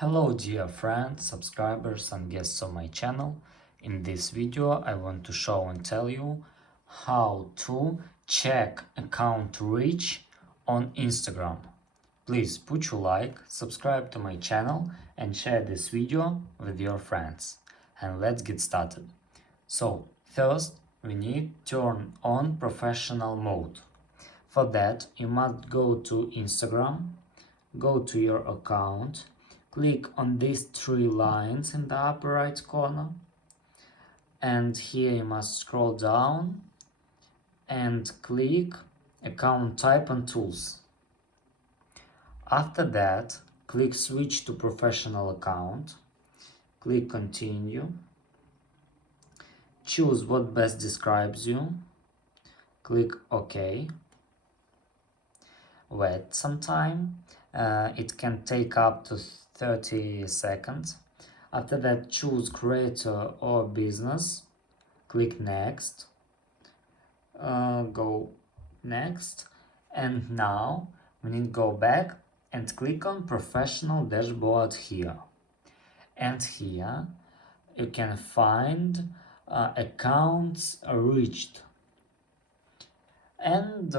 Hello dear friends, subscribers and guests of my channel. In this video I want to show and tell you how to check account reach on Instagram. Please put your like, subscribe to my channel and share this video with your friends. And let's get started. So first we need to turn on professional mode. For that you must go to Instagram, go to your account. Click on these three lines in the upper right corner, and here you must scroll down and click account type and tools. After that, click switch to professional account, click continue, choose what best describes you, click OK. Wait some time, it can take up to 30 seconds. After that, choose creator or business, click next, go next, and now we need to go back and click on professional dashboard here. And here you can find accounts reached. And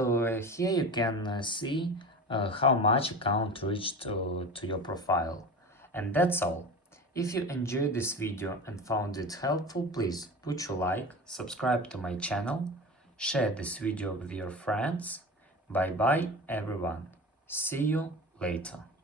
here you can see how much account reached to your profile. And that's all. If you enjoyed this video and found it helpful, please put your like, subscribe to my channel, share this video with your friends. Bye bye everyone. See you later.